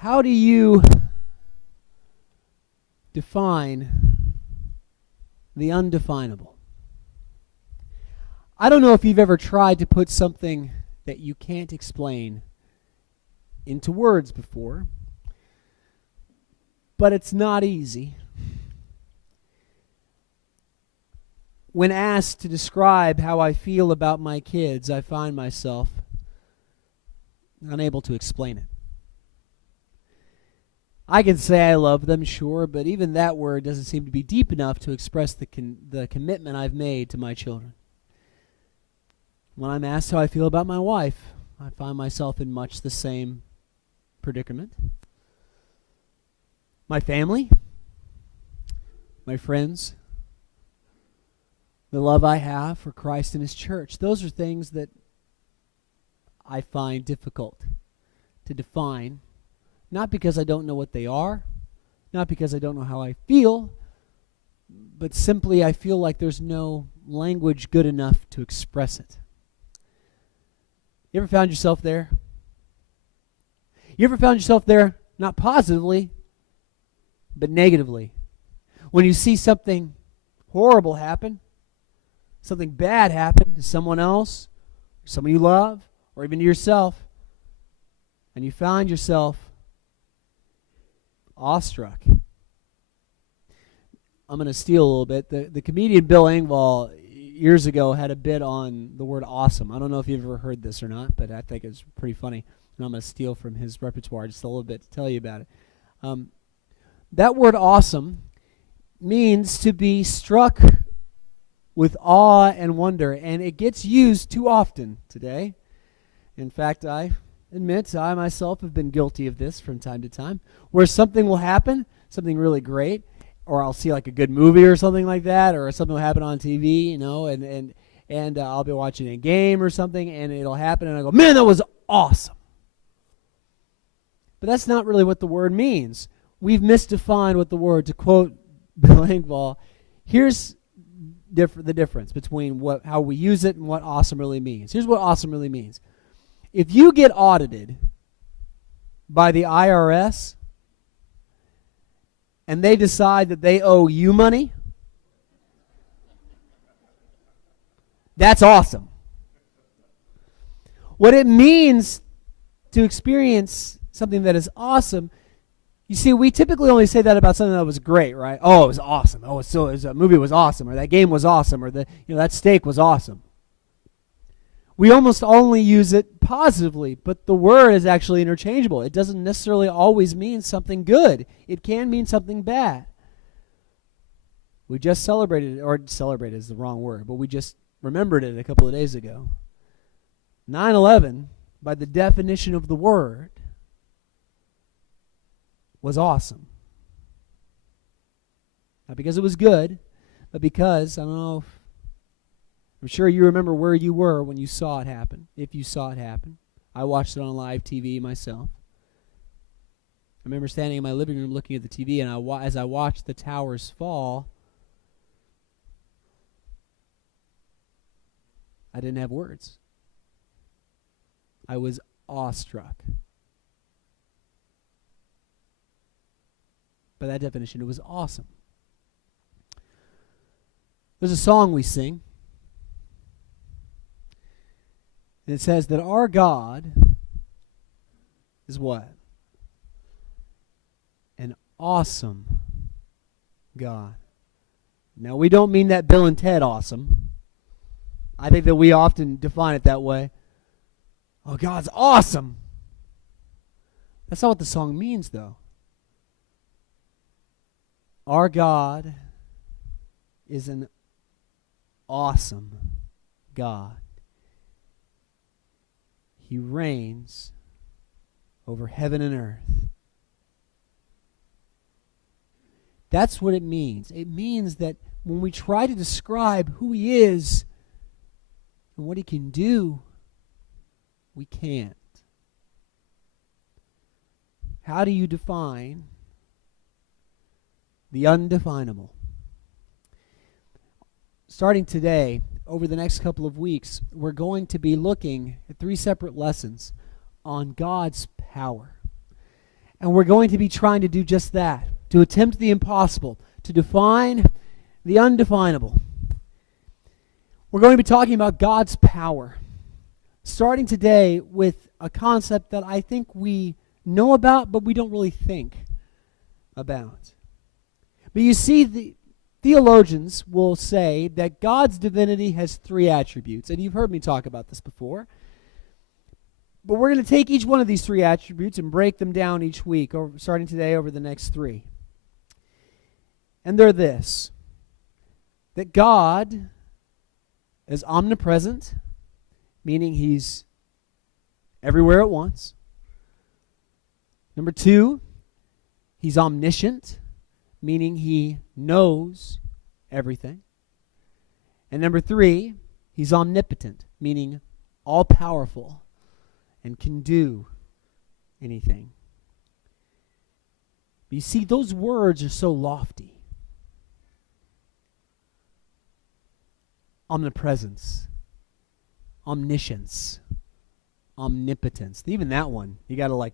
How do you define the undefinable? I don't know if you've ever tried to put something that you can't explain into words before, but it's not easy. When asked to describe how I feel about my kids, I find myself unable to explain it. I can say I love them, sure, but even that word doesn't seem to be deep enough to express the commitment I've made to my children. When I'm asked how I feel about my wife, I find myself in much the same predicament. My family, my friends, the love I have for Christ and His church, those are things that I find difficult to define, not because I don't know what they are, not because I don't know how I feel, but simply I feel like there's no language good enough to express it. You ever found yourself there? You ever found yourself there, not positively, but negatively? When you see something horrible happen, something bad happen to someone else, someone you love, or even to yourself, and you find yourself awestruck. I'm going to steal a little bit. The comedian Bill Engvall years ago had a bit on the word awesome. I don't know if you've ever heard this or not, but I think it's pretty funny. And I'm going to steal from his repertoire just a little bit to tell you about it. That word awesome means to be struck with awe and wonder, and it gets used too often today. In fact, I admit I myself have been guilty of this from time to time, where something will happen, something really great, or I'll see like a good movie or something like that, or something will happen on TV, and I'll be watching a game or something, and it'll happen, and I go, man, that was awesome. But that's not really what the word means. We've misdefined what the word, to quote Bill Engvall, here's the difference between how we use it and what awesome really means. Here's what awesome really means. If you get audited by the IRS and they decide that they owe you money, that's awesome. What it means to experience something that is awesome, you see, we typically only say that about something that was great, right? Oh, it was awesome. Oh, that movie was awesome, or that game was awesome, or that steak was awesome. We almost only use it positively, but the word is actually interchangeable. It doesn't necessarily always mean something good. It can mean something bad. We just celebrated, or celebrated is the wrong word, but we just remembered it a couple of days ago. 9/11, by the definition of the word, was awesome. Not because it was good, but because, I don't know, I'm sure you remember where you were when you saw it happen, if you saw it happen. I watched it on live TV myself. I remember standing in my living room looking at the TV, and as I watched the towers fall, I didn't have words. I was awestruck. By that definition, it was awesome. There's a song we sing, and it says that our God is what? An awesome God. Now, we don't mean that Bill and Ted awesome. I think that we often define it that way. Oh, God's awesome. That's not what the song means, though. Our God is an awesome God. He reigns over heaven and earth. That's what it means. It means that when we try to describe who He is and what He can do, we can't. How do you define the undefinable? Starting today, over the next couple of weeks, we're going to be looking at 3 separate lessons on God's power. And we're going to be trying to do just that, to attempt the impossible, to define the undefinable. We're going to be talking about God's power, starting today with a concept that I think we know about, but we don't really think about. But you see, the theologians will say that God's divinity has 3 attributes, and you've heard me talk about this before. But we're going to take each one of these 3 attributes and break them down each week, starting today over the next 3. And they're this: that God is omnipresent, meaning He's everywhere at once. Number 2, He's omniscient, meaning He knows everything. And number 3, He's omnipotent, meaning all-powerful and can do anything. But you see, those words are so lofty. Omnipresence, omniscience, omnipotence. Even that one, you got to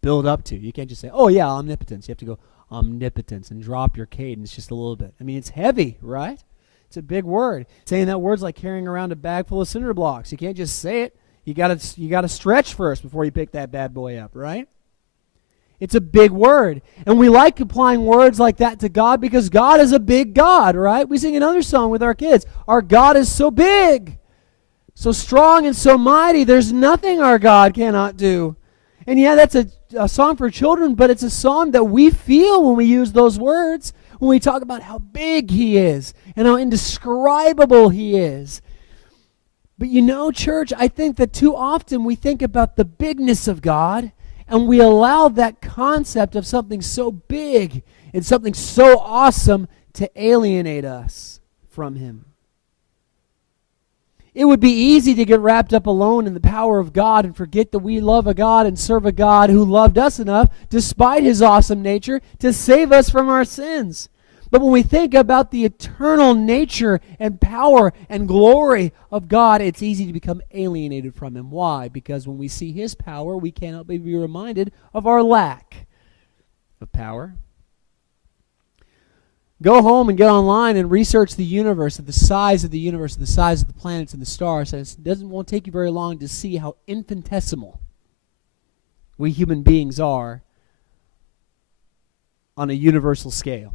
build up to. You can't just say, oh yeah, omnipotence. You have to go omnipotence and drop your cadence just a little bit. I mean, it's heavy, right? It's a big word. Saying that word's like carrying around a bag full of cinder blocks. You can't just say it. You gotta stretch first before you pick that bad boy up, right? It's a big word. And we like applying words like that to God because God is a big God, right? We sing another song with our kids. Our God is so big, so strong and so mighty. There's nothing our God cannot do. And yeah, that's a song for children, but it's a song that we feel when we use those words, when we talk about how big He is and how indescribable He is. But you know, church, I think that too often we think about the bigness of God and we allow that concept of something so big and something so awesome to alienate us from Him. It would be easy to get wrapped up alone in the power of God and forget that we love a God and serve a God who loved us enough, despite His awesome nature, to save us from our sins. But when we think about the eternal nature and power and glory of God, it's easy to become alienated from Him. Why? Because when we see His power, we cannot be reminded of our lack of power. Go home and get online and research the universe, the size of the universe, the size of the planets and the stars. And it won't take you very long to see how infinitesimal we human beings are on a universal scale.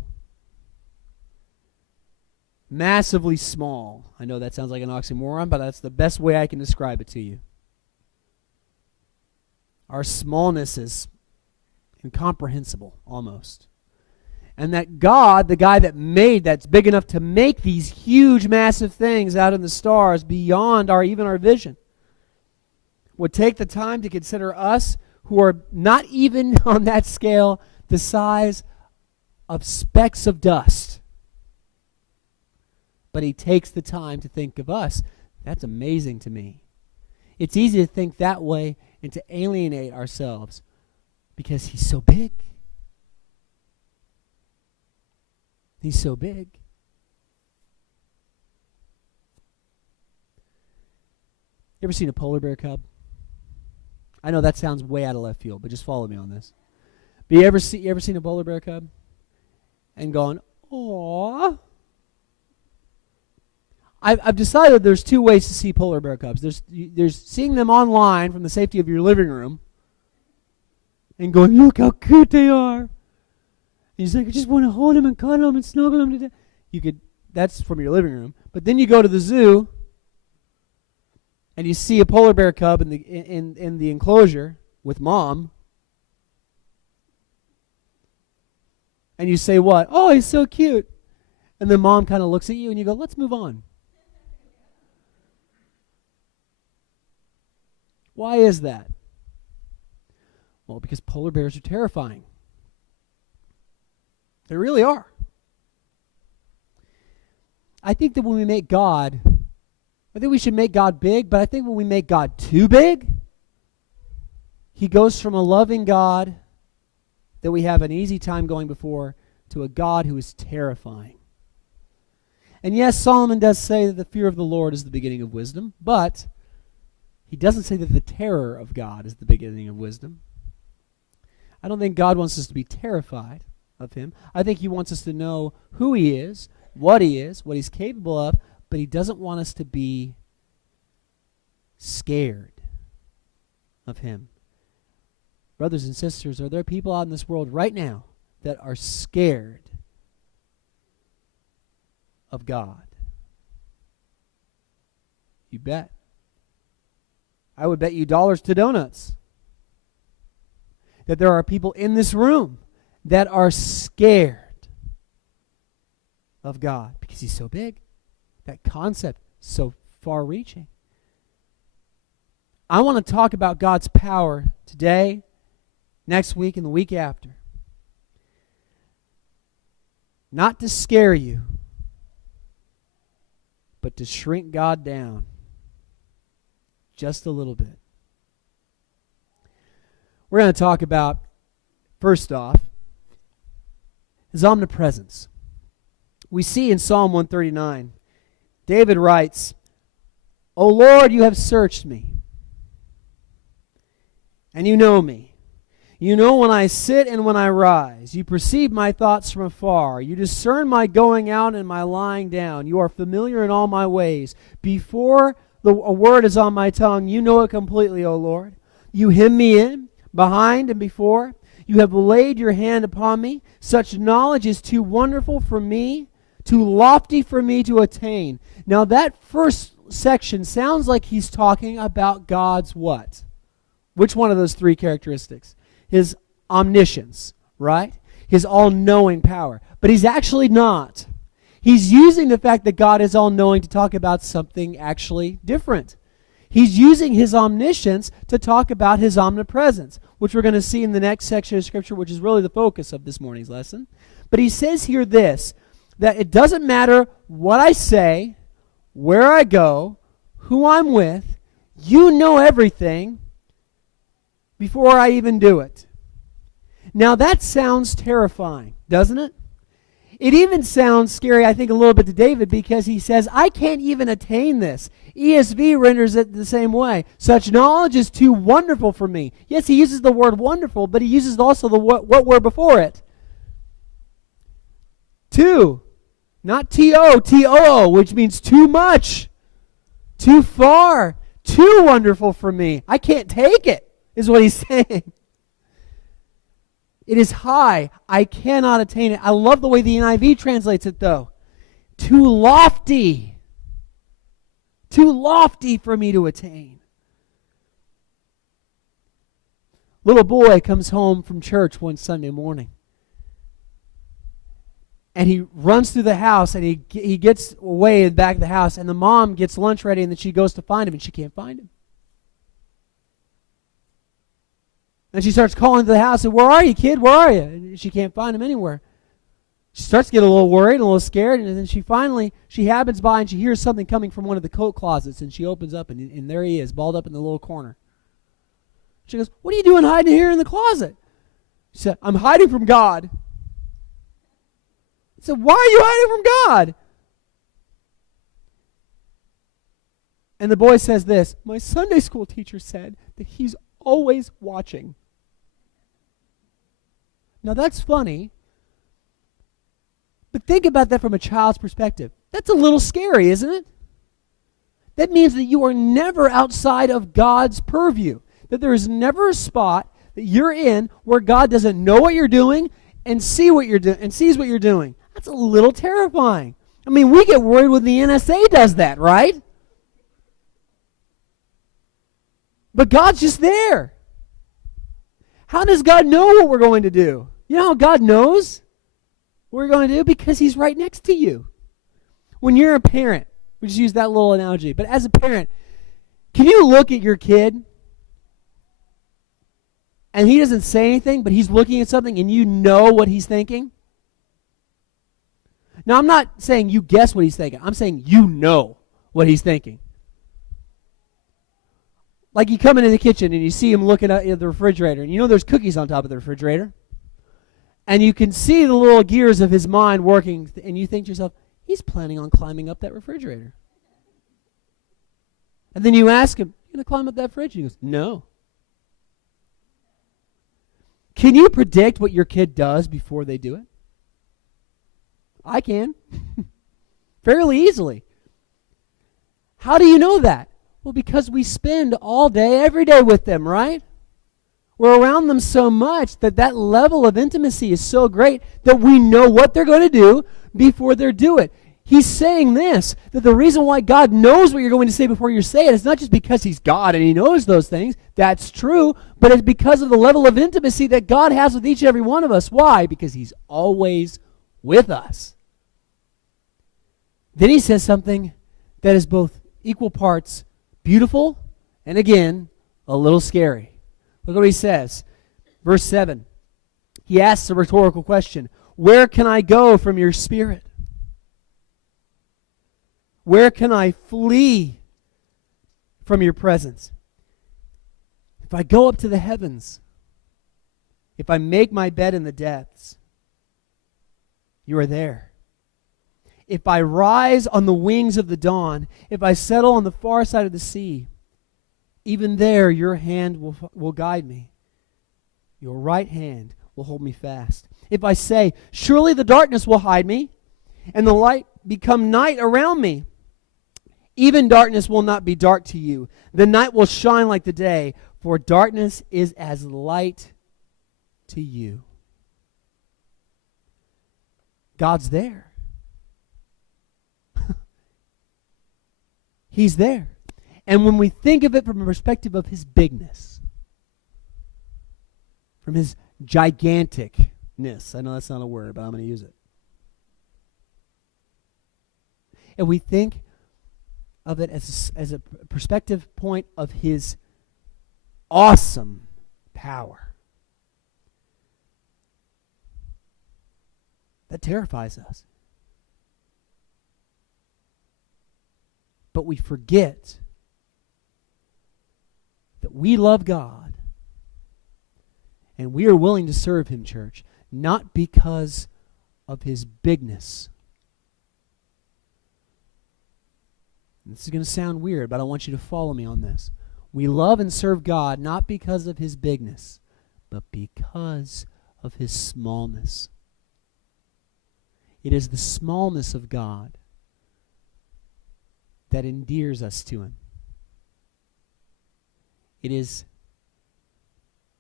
Massively small. I know that sounds like an oxymoron, but that's the best way I can describe it to you. Our smallness is incomprehensible, almost. And that God, the guy that's big enough to make these huge, massive things out in the stars beyond even our vision, would take the time to consider us, who are not even on that scale, the size of specks of dust. But He takes the time to think of us. That's amazing to me. It's easy to think that way and to alienate ourselves because He's so big. He's so big. You ever seen a polar bear cub? I know that sounds way out of left field, but just follow me on this. But you ever seen a polar bear cub and gone, "Aww"? I've decided there's 2 ways to see polar bear cubs. There's seeing them online from the safety of your living room and going, "Look how cute they are." And he's like, "I just want to hold them and cuddle them and snuggle them to death." That's from your living room. But then you go to the zoo and you see a polar bear cub in the enclosure with mom. And you say what? "Oh, he's so cute." And then mom kind of looks at you and you go, "Let's move on." Why is that? Well, because polar bears are terrifying. They really are. I think that when we make God, I think we should make God big, but I think when we make God too big, He goes from a loving God that we have an easy time going before to a God who is terrifying. And yes, Solomon does say that the fear of the Lord is the beginning of wisdom, but he doesn't say that the terror of God is the beginning of wisdom. I don't think God wants us to be terrified of him. I think he wants us to know who he is, what he's capable of, but he doesn't want us to be scared of him. Brothers and sisters, are there people out in this world right now that are scared of God? You bet. I would bet you dollars to donuts that there are people in this room that are scared of God because he's so big. That concept so far-reaching. I want to talk about God's power today, next week, and the week after. Not to scare you, but to shrink God down just a little bit. We're going to talk about, first off, his omnipresence. We see in Psalm 139, David writes, "O Lord, you have searched me, and you know me. You know when I sit and when I rise. You perceive my thoughts from afar. You discern my going out and my lying down. You are familiar in all my ways. Before a word is on my tongue, you know it completely, O Lord. You hem me in, behind and before. You have laid your hand upon me. Such knowledge is too wonderful for me, too lofty for me to attain." Now that first section sounds like he's talking about God's what? Which one of those three characteristics? His omniscience, right? His all-knowing power. But he's actually not. He's using the fact that God is all-knowing to talk about something actually different. He's using his omniscience to talk about his omnipresence, which we're going to see in the next section of Scripture, which is really the focus of this morning's lesson. But he says here this, that it doesn't matter what I say, where I go, who I'm with, you know everything before I even do it. Now that sounds terrifying, doesn't it? It even sounds scary, I think, a little bit to David because he says, I can't even attain this. ESV renders it the same way. Such knowledge is too wonderful for me. Yes, he uses the word wonderful, but he uses also the what word before it? Too. Not T-O, T-O-O, which means too much, too far, too wonderful for me. I can't take it, is what he's saying. It is high. I cannot attain it. I love the way the NIV translates it, though. Too lofty. Too lofty for me to attain. Little boy comes home from church one Sunday morning. And he runs through the house, and he gets away in the back of the house, and the mom gets lunch ready, and then she goes to find him, and she can't find him. And she starts calling to the house, and, "Where are you, kid? Where are you?" And she can't find him anywhere. She starts to get a little worried, a little scared, and then she happens by, and she hears something coming from one of the coat closets, and she opens up, and there he is, balled up in the little corner. She goes, "What are you doing hiding here in the closet?" She said, "I'm hiding from God." I said, "Why are you hiding from God?" And the boy says this, "My Sunday school teacher said that he's always watching." Now that's funny, but think about that from a child's perspective. That's a little scary, isn't it? That means that you are never outside of God's purview, that there is never a spot that you're in where God doesn't know what you're doing and see what you're doing and sees what you're doing. That's a little terrifying. I mean, we get worried when the NSA does that, right? But God's just there. How does God know what we're going to do? You know how God knows what we're going to do? Because he's right next to you. When you're a parent, we just use that little analogy, but as a parent, can you look at your kid and he doesn't say anything, but he's looking at something and you know what he's thinking? Now, I'm not saying you guess what he's thinking. I'm saying you know what he's thinking. Like you come into the kitchen and you see him looking at the refrigerator, and you know there's cookies on top of the refrigerator. And you can see the little gears of his mind working, and you think to yourself, he's planning on climbing up that refrigerator. And then you ask him, "You going to climb up that fridge?" He goes, "No." Can you predict what your kid does before they do it? I can. Fairly easily. How do you know that? Well, because we spend all day, every day with them, right? We're around them so much that level of intimacy is so great that we know what they're going to do before they do it. He's saying this, that the reason why God knows what you're going to say before you say it is not just because he's God and he knows those things. That's true. But it's because of the level of intimacy that God has with each and every one of us. Why? Because he's always with us. Then he says something that is both equal parts beautiful and, again, a little scary. Look what he says. Verse 7. He asks a rhetorical question. Where can I go from your spirit? Where can I flee from your presence? If I go up to the heavens, if I make my bed in the depths, you are there. If I rise on the wings of the dawn, if I settle on the far side of the sea, even there your hand will guide me. Your right hand will hold me fast. If I say, surely the darkness will hide me, and the light become night around me, even darkness will not be dark to you. The night will shine like the day, for darkness is as light to you. God's there. He's there. And when we think of it from a perspective of his bigness, from his giganticness, I know that's not a word, but I'm going to use it. And we think of it as a perspective point of his awesome power. That terrifies us. But we forget that we love God and we are willing to serve him, church, not because of his bigness. This is going to sound weird, but I want you to follow me on this. We love and serve God not because of his bigness, but because of his smallness. It is the smallness of God that endears us to him. It is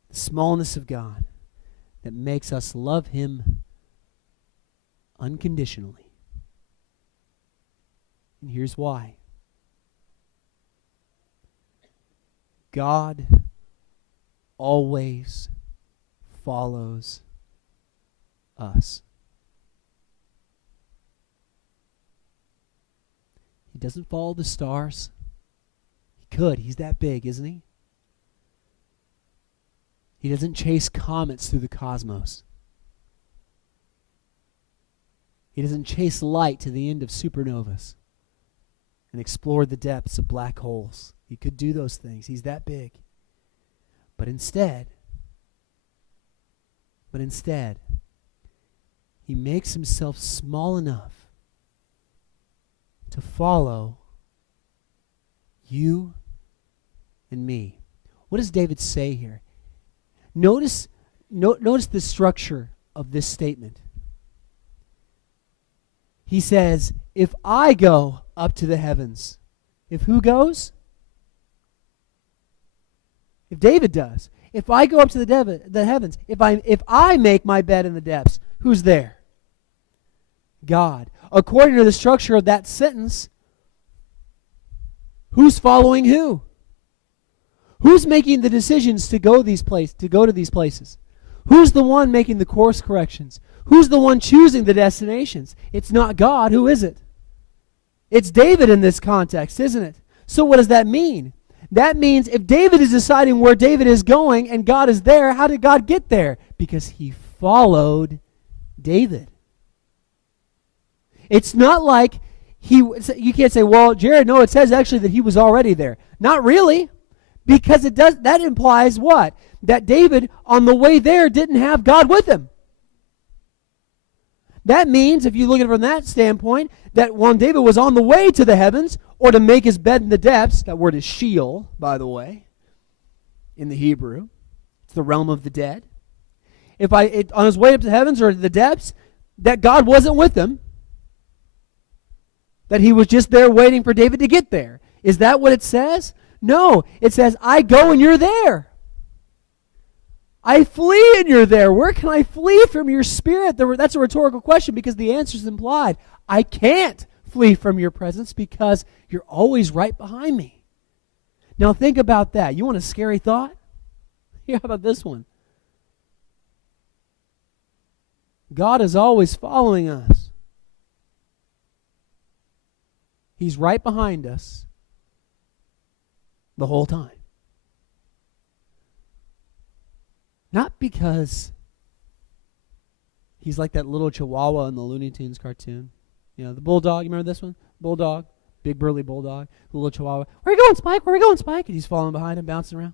the smallness of God that makes us love him unconditionally. And here's why. God always follows us. He doesn't follow the stars. He could. He's that big, isn't he? He doesn't chase comets through the cosmos. He doesn't chase light to the end of supernovas and explore the depths of black holes. He could do those things. He's that big. But instead, he makes himself small enough to follow you and me. What does David say here? Notice the structure of this statement. He says, if I go up to the heavens, if who goes? If David does. If I go up to the heavens, if I make my bed in the depths, who's there? God. According to the structure of that sentence, who's following who? Who's making the decisions to go to these places? Who's the one making the course corrections? Who's the one choosing the destinations? It's not God. Who is it? It's David in this context, isn't it? So what does that mean? That means if David is deciding where David is going and God is there, how did God get there? Because he followed David. It's not like you can't say, well, Jarrod, no, it says actually that he was already there. Not really. Because that implies what? That David, on the way there, didn't have God with him. That means, if you look at it from that standpoint, that when David was on the way to the heavens, or to make his bed in the depths, that word is Sheol, by the way, in the Hebrew. It's the realm of the dead. on his way up to heavens or the depths, that God wasn't with him, that he was just there waiting for David to get there. Is that what it says? No, it says, I go and you're there. I flee and you're there. Where can I flee from your spirit? That's a rhetorical question because the answer is implied. I can't flee from your presence because you're always right behind me. Now think about that. You want a scary thought? How about this one? God is always following us. He's right behind us the whole time. Not because he's like that little chihuahua in the Looney Tunes cartoon. You know, the bulldog, you remember this one? Bulldog, big burly bulldog, the little chihuahua. Where are you going, Spike? Where are you going, Spike? And he's following behind him, bouncing around.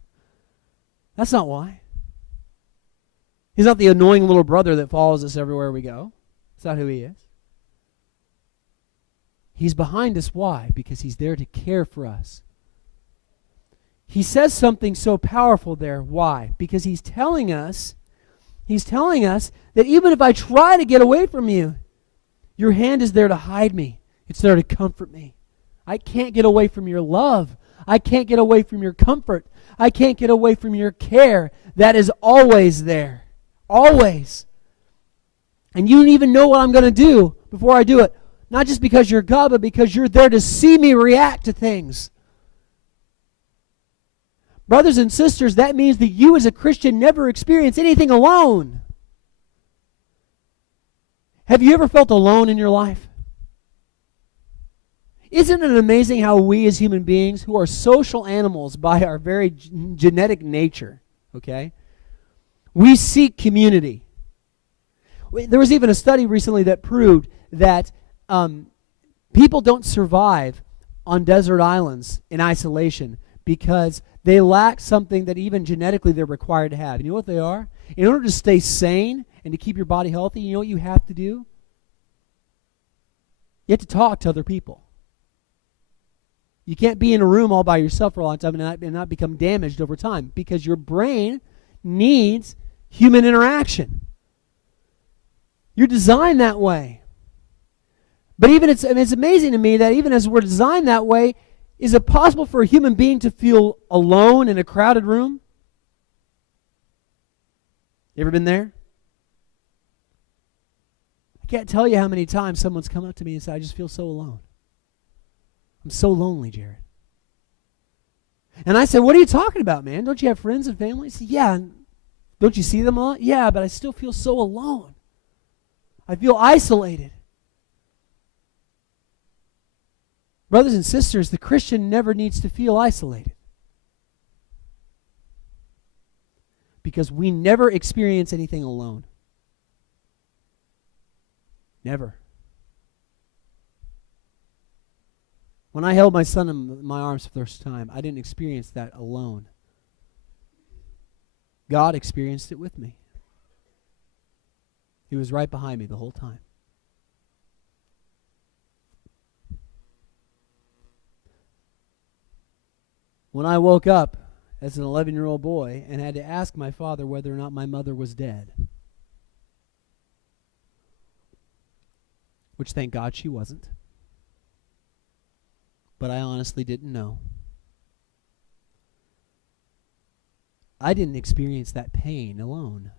That's not why. He's not the annoying little brother that follows us everywhere we go. That's not who he is. He's behind us. Why? Because he's there to care for us. He says something so powerful there. Why? Because he's telling us that even if I try to get away from you, your hand is there to hide me. It's there to comfort me. I can't get away from your love. I can't get away from your comfort. I can't get away from your care. That is always there. Always. And you don't even know what I'm going to do before I do it. Not just because you're God, but because you're there to see me react to things. Brothers and sisters, that means that you as a Christian never experience anything alone. Have you ever felt alone in your life? Isn't it amazing how we as human beings, who are social animals by our very genetic nature, okay, we seek community. There was even a study recently that proved that people don't survive on desert islands in isolation because they lack something that even genetically they're required to have. You know what they are? In order to stay sane and to keep your body healthy, you know what you have to do? You have to talk to other people. You can't be in a room all by yourself for a long time and not become damaged over time because your brain needs human interaction. You're designed that way. But even it's amazing to me that even as we're designed that way, is it possible for a human being to feel alone in a crowded room? You ever been there? I can't tell you how many times someone's come up to me and said, I just feel so alone. I'm so lonely, Jarrod. And I said, what are you talking about, man? Don't you have friends and family? He said, yeah. Don't you see them a lot? Yeah, but I still feel so alone. I feel isolated. Brothers and sisters, the Christian never needs to feel isolated. Because we never experience anything alone. Never. When I held my son in my arms for the first time, I didn't experience that alone. God experienced it with me. He was right behind me the whole time. When I woke up as an 11-year-old boy and had to ask my father whether or not my mother was dead, which thank God she wasn't, but I honestly didn't know. I didn't experience that pain alone.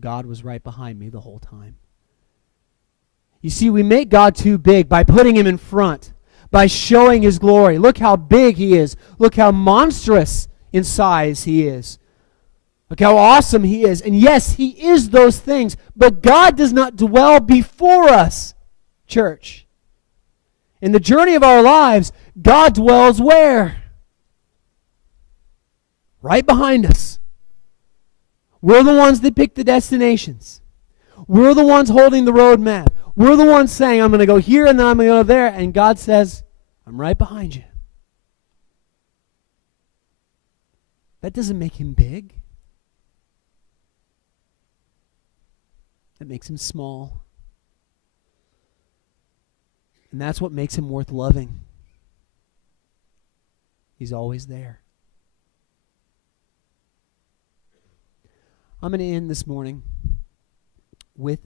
God was right behind me the whole time. You see, we make God too big by putting him in front, by showing his glory. Look how big he is. Look how monstrous in size he is. Look how awesome he is. And yes, he is those things, but God does not dwell before us, church. In the journey of our lives, God dwells where? Right behind us. We're the ones that pick the destinations. We're the ones holding the road map. We're the ones saying, I'm going to go here and then I'm going to go there. And God says, I'm right behind you. That doesn't make him big. That makes him small. And that's what makes him worth loving. He's always there. I'm going to end this morning with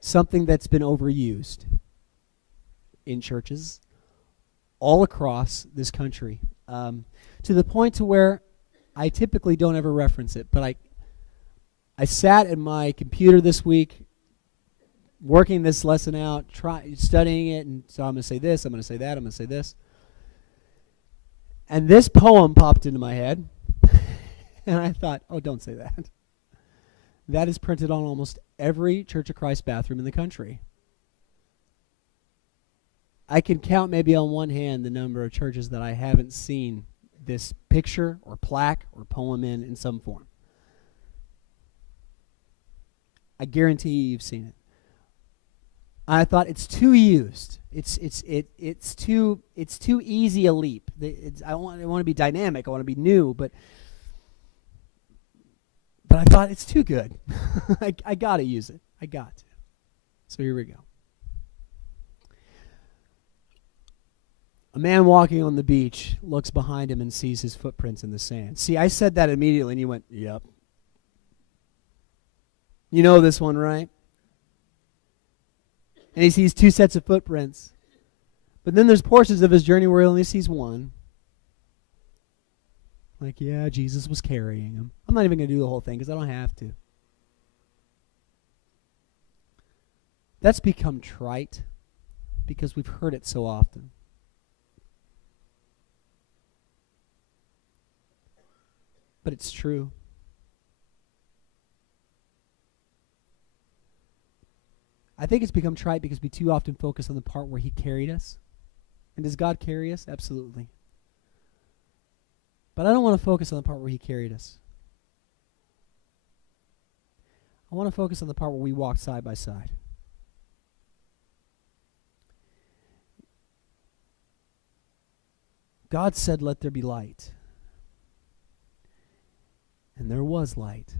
something that's been overused in churches all across this country, to the point to where I typically don't ever reference it, but I sat at my computer this week working this lesson out, studying it, and so I'm going to say this, I'm going to say that, I'm going to say this. And this poem popped into my head, and I thought, oh, don't say that. That is printed on almost every Church of Christ bathroom in the country. I can count maybe on one hand the number of churches that I haven't seen this picture or plaque or poem in some form. I guarantee you've seen it. I thought it's too used. It's too easy a leap. I want to be dynamic. I want to be new, but I thought it's too good. I got to use it. I got to. So here we go. A man walking on the beach looks behind him and sees his footprints in the sand. See, I said that immediately, and you went, yep. You know this one, right? And he sees two sets of footprints. But then there's portions of his journey where he only sees one. Like, yeah, Jesus was carrying him. I'm not even going to do the whole thing because I don't have to. That's become trite because we've heard it so often. But it's true. I think it's become trite because we too often focus on the part where he carried us. And does God carry us? Absolutely. But I don't want to focus on the part where he carried us. I want to focus on the part where we walked side by side. God said, let there be light. And there was light.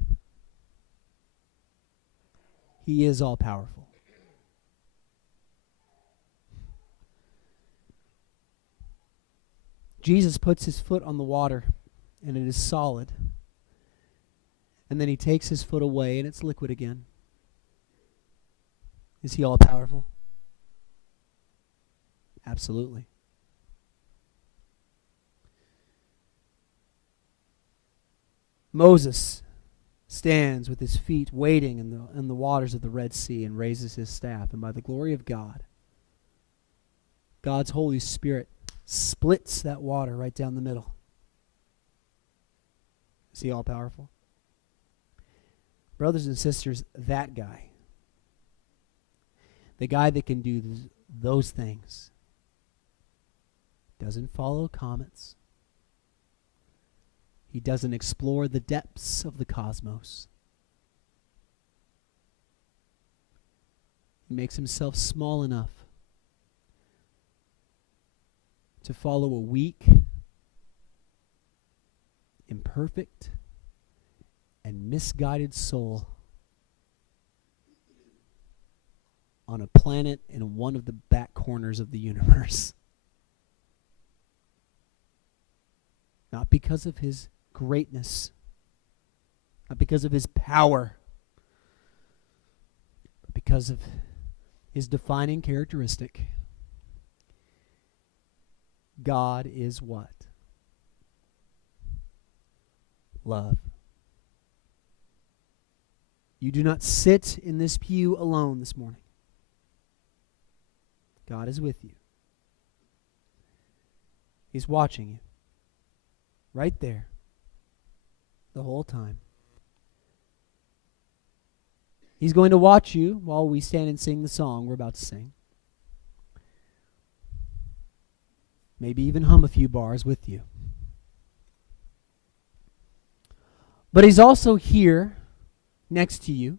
He is all powerful. Jesus puts his foot on the water, and it is solid. And then he takes his foot away, and it's liquid again. Is he all powerful? Absolutely. Moses stands with his feet wading in the waters of the Red Sea and raises his staff, and by the glory of God, God's Holy Spirit splits that water right down the middle. Is he all powerful? Brothers and sisters, that guy, the guy that can do those things, doesn't follow comets. He doesn't explore the depths of the cosmos. He makes himself small enough to follow a weak, imperfect, and misguided soul on a planet in one of the back corners of the universe. Not because of his greatness, not because of his power, but because of his defining characteristic. God is what? Love. You do not sit in this pew alone this morning. God is with you. He's watching you. Right there. The whole time. He's going to watch you while we stand and sing the song we're about to sing. Maybe even hum a few bars with you. But he's also here next to you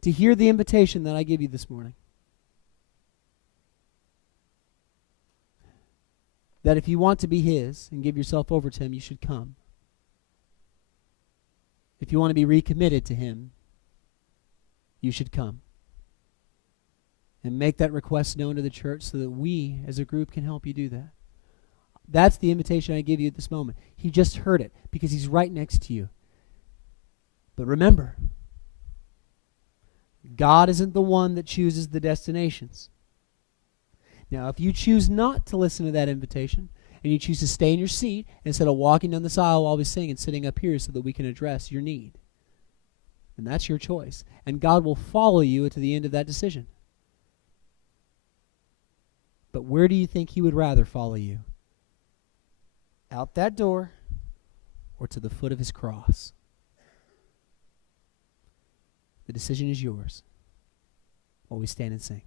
to hear the invitation that I give you this morning. That if you want to be his and give yourself over to him, you should come. If you want to be recommitted to him, you should come. And make that request known to the church so that we as a group can help you do that. That's the invitation I give you at this moment. He just heard it because he's right next to you. But remember, God isn't the one that chooses the destinations. Now, if you choose not to listen to that invitation, and you choose to stay in your seat instead of walking down this aisle while we sing and sitting up here so that we can address your need, and that's your choice. And God will follow you to the end of that decision. But where do you think he would rather follow you? Out that door or to the foot of his cross? The decision is yours while we stand and sing.